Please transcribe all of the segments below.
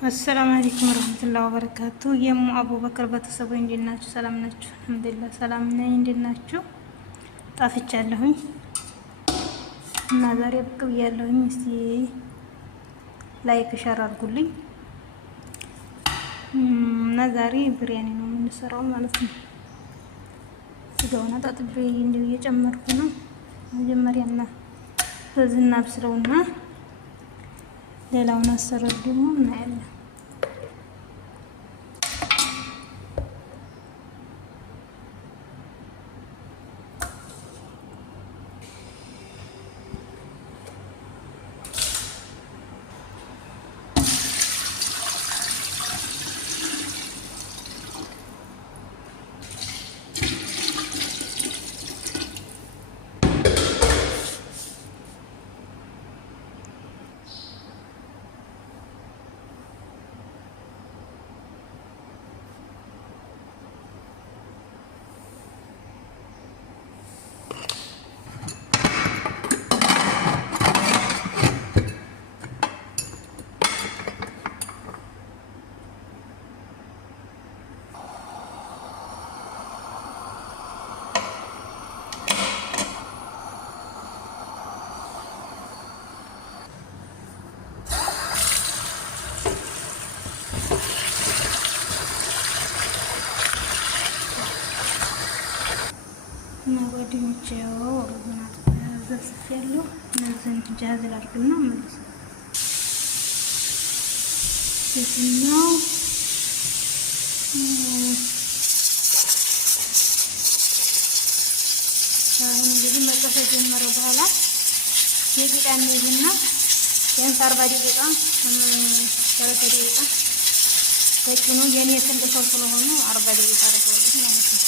አሰላሙ አለይኩም ወረህመቱላሂ ወበረካቱ። የሙ አቡበከር ቤተሰቦች እንዴት ናችሁ? ሰላም ናችሁ? አልሐምዱሊላህ ሰላም ነኝ። እንዴት ናችሁ? ጣፍቻለሁኝ እና ዛሬ ብቅ ብያለሁኝ። እስቲ ላይክ ሸር አድርጉልኝ እና ዛሬ ብሪያኒ ነው የምንሰራው ማለት ነው። ስጋውን አጣጥቤ እንዲሁ እየጨመርኩ ነው። መጀመሪያና በዚህ እናብስለውና ሌላውን አሰራር ደግሞ እናያለን። እና ጓደኞቼ ሩዝና ዘፍዝፍ ያለው እነዚህን ጃዝ ላድርግና ማለት ነው። የትኛው አሁን እንግዲህ መጥፈ ጀመረ በኋላ የቂጣ እንይዝና ቢያንስ 40 ደቂቃ 30 ደቂቃ ተጭኖ የኔ ስንት ሰው ስለሆኑ 40 ደቂቃ አደረገዋለሁ ማለት ነው።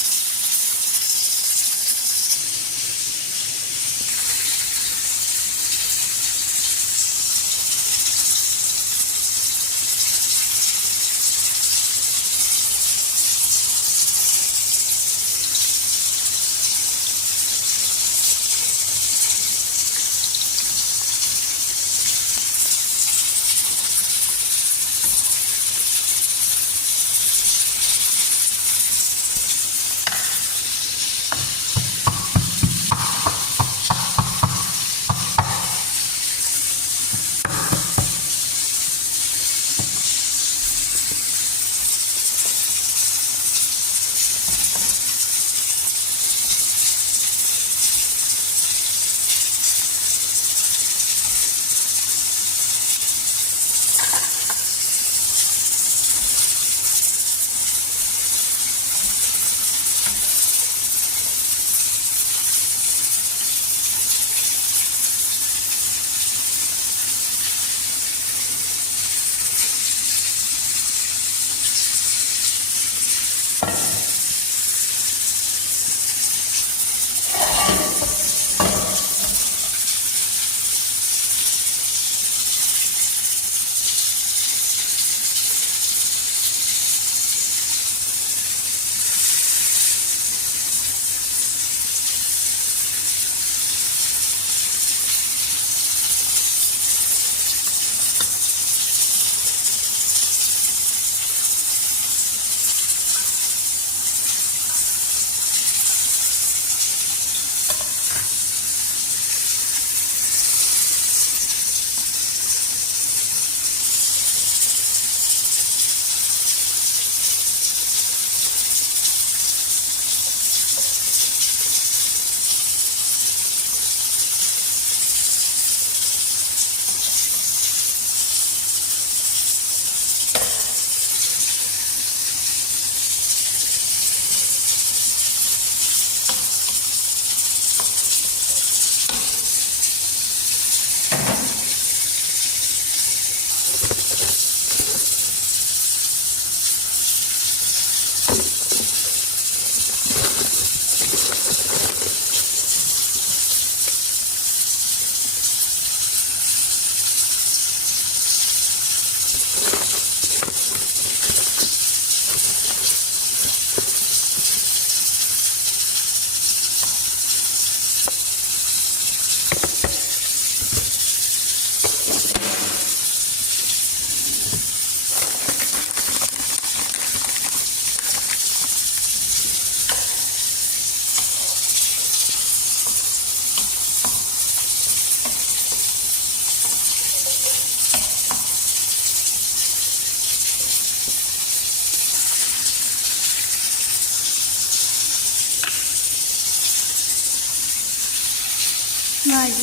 ማጂ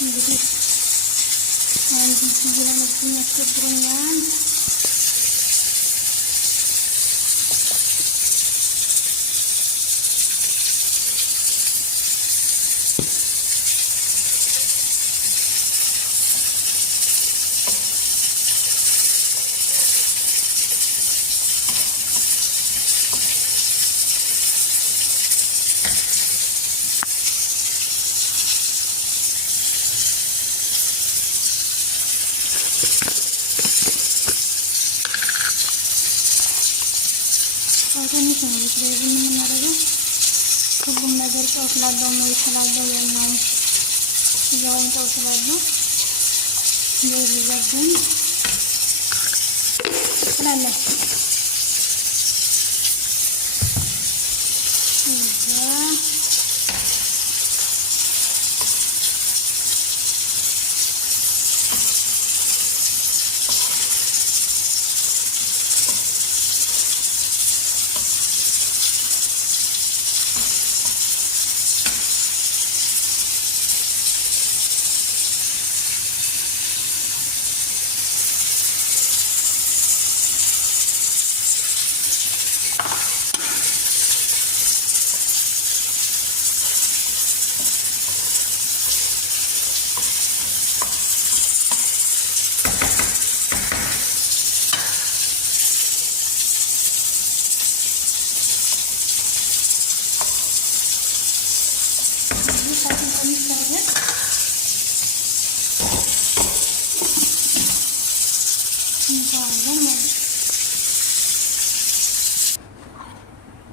እንግዲህ አንድ እየሆነብኝ ያስቸግሮኛል። ትንሽ ነው ስለዚህ የምናደርገው ሁሉም ነገር ጨው ስላለው ነው ስላለው ያኛው እዛው ጨው ስላለው እንደዚህ ስላለው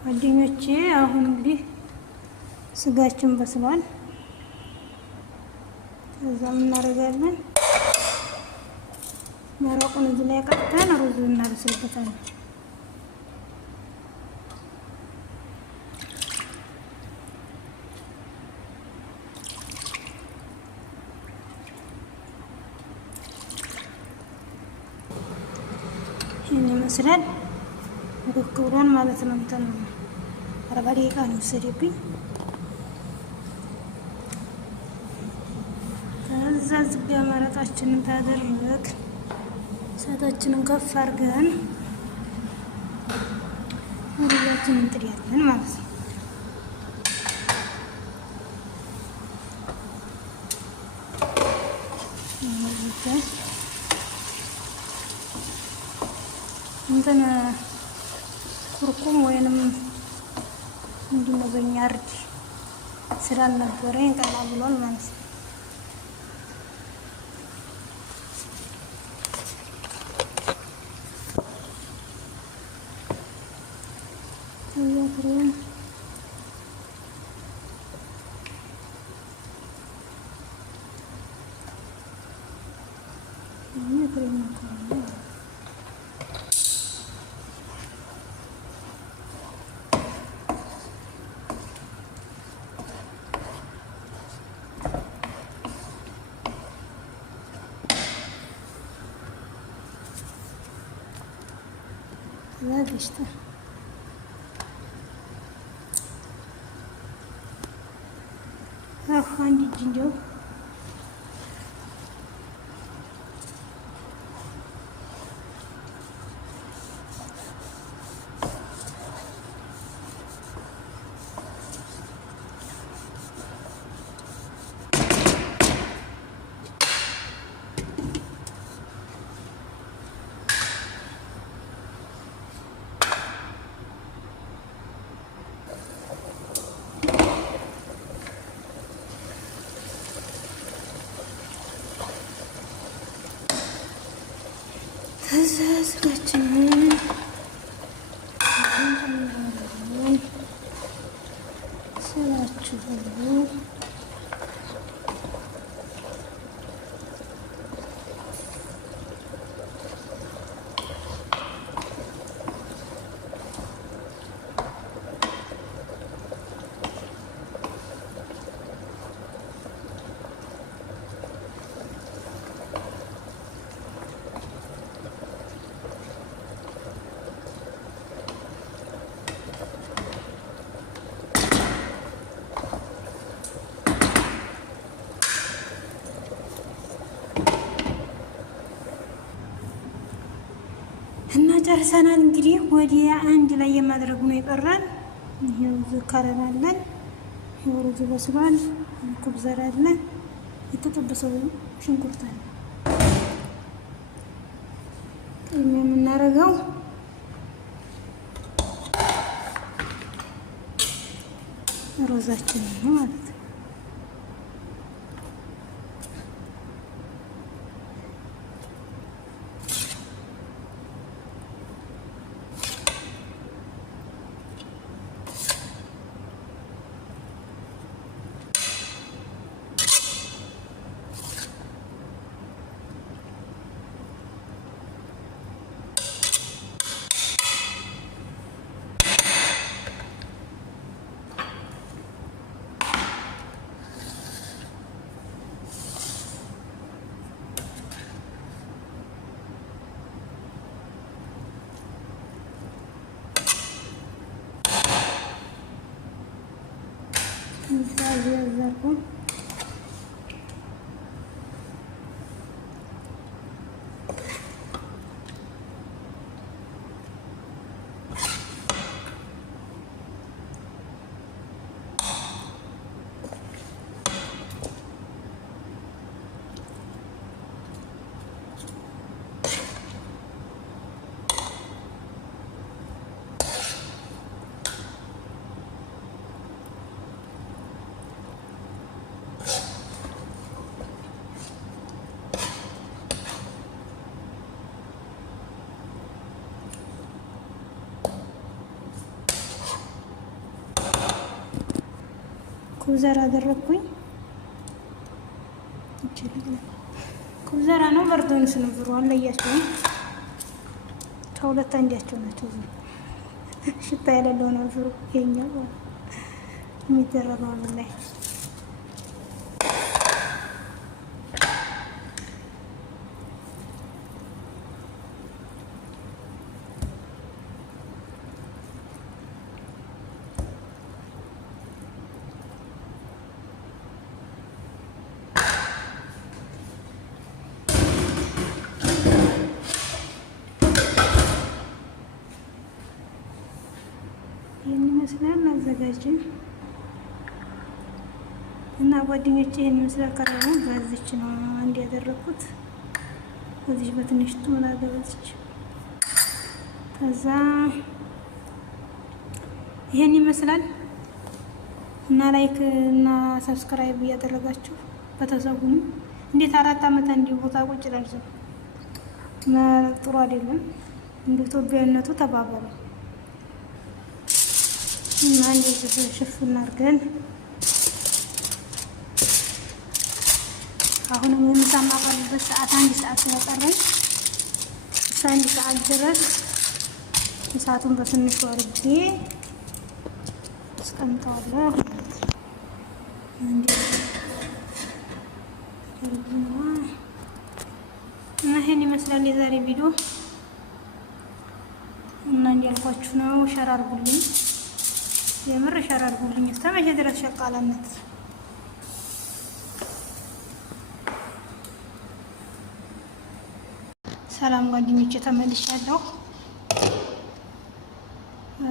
ጓደኞቼ አሁን እንግዲህ ስጋችን በስሏል። ከዛ እናደርጋለን መረቁን እዚህ ላይ ቀጥተን ሩዝ እናበስልበታለን። ይህን ይመስላል። ብሩክ ብሏል ማለት ነው። እንትን 40 ደቂቃ ነው የወሰደብኝ። ከዛ ዝጋ መረቃችንን ታደርግ እሳታችንን ከፍ አድርገን ሩዛችንን እንጥዳለን ማለት ነው። እንትን ኩርኩም ወይንም ምንድን ነው በእኛ እርድ ስላልነበረኝ ቀላ ብሏል ማለት ነው። لا قشطة عندي الجنجو ከዛ ስጋችንን ስራችሁ ሁሉ እና ጨርሰናል። እንግዲህ ወደ አንድ ላይ የማድረጉ ነው የቀረን። ይሄው ዝካረናለን። ይሄው ሩዙ በስሏል። ኩብዘር አለ፣ የተጠበሰው ሽንኩርት አለ። የምናደርገው ሮዛችን ነው ማለት ነው። ያዘርኩ ኩብዘራ አደረኩኝ። ኩብዘራ ነው በርዶንስ ነው ብሩ አለያቸው። ከሁለት አንዳቸው ናቸው። ሽታ የሌለው ነው ብሩ ይሄኛው የሚደረገው ላይ ይመስላል አዘጋጅን እና ጓደኞቼ ይሄን ምስል ቀረበ። በዚች ነው አንድ ያደረኩት። በዚህ በትንሽ ቶና ገበዝች። ከዛ ይሄን ይመስላል እና ላይክ እና ሰብስክራይብ እያደረጋችሁ በተሰቡኝ። እንዴት 4 አመት አንዲ ቦታ ቁጭ ይላል ሰው ጥሩ አይደለም። እንደ ኢትዮጵያነቱ ተባበሩ እና እንደዚህ ሽፍን አድርገን አሁንም የምሳማቀርበት ሰዓት 1 ሰዓት ስለቀረኝ እስከ 1 ሰዓት ድረስ እሳቱን በትንሹ አድርጌ አስቀምጠዋለሁ። እና ይሄን ይመስላል የዛሬ ቪዲዮ እና እንዲያልኳችሁ ነው። ሸር አድርጉልኝ፣ የምር ሸር አድርጉልኝ። እስከ መቼ ድረስ ሸቃላነት? ሰላም ጓደኞቼ፣ ተመልሻለሁ።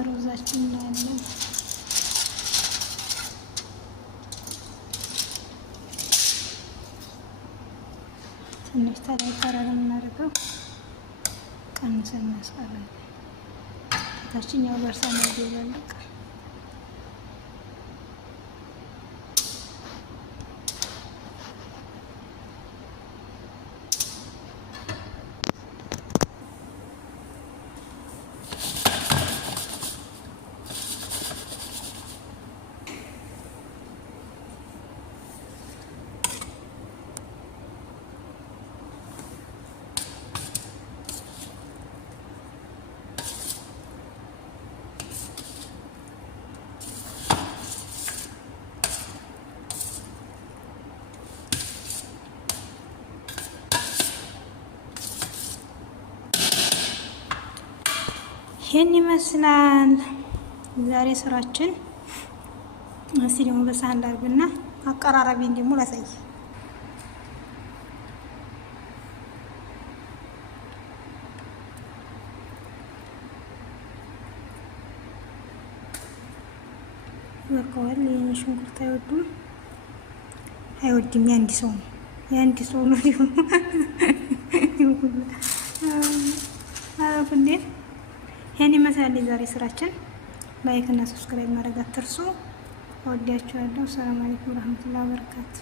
ሮዛችን እናያለን። ትንሽ ተላይ ተራራ የምናደርገው ቀንሰን እናስቀራለን። ታችኛው በርሳ ነው ይላልቅ ይሄን ይመስላል ዛሬ ስራችን። እስቲ ደግሞ በሳህን ላድርግና አቀራራቢን ደግሞ ላሳይ። ይበቃዋል። የኔ ሽንኩርት አይወድም የአንድ ሰው ነው። የአንድ ሰው ነው እንዴት ይሄን ይመስላል ዛሬ ስራችን። ላይክ እና ሰብስክራይብ ማድረግ አትርሱ። እወዳችኋለሁ። ሰላም አለይኩም ወራህመቱላሂ ወበረካቱ።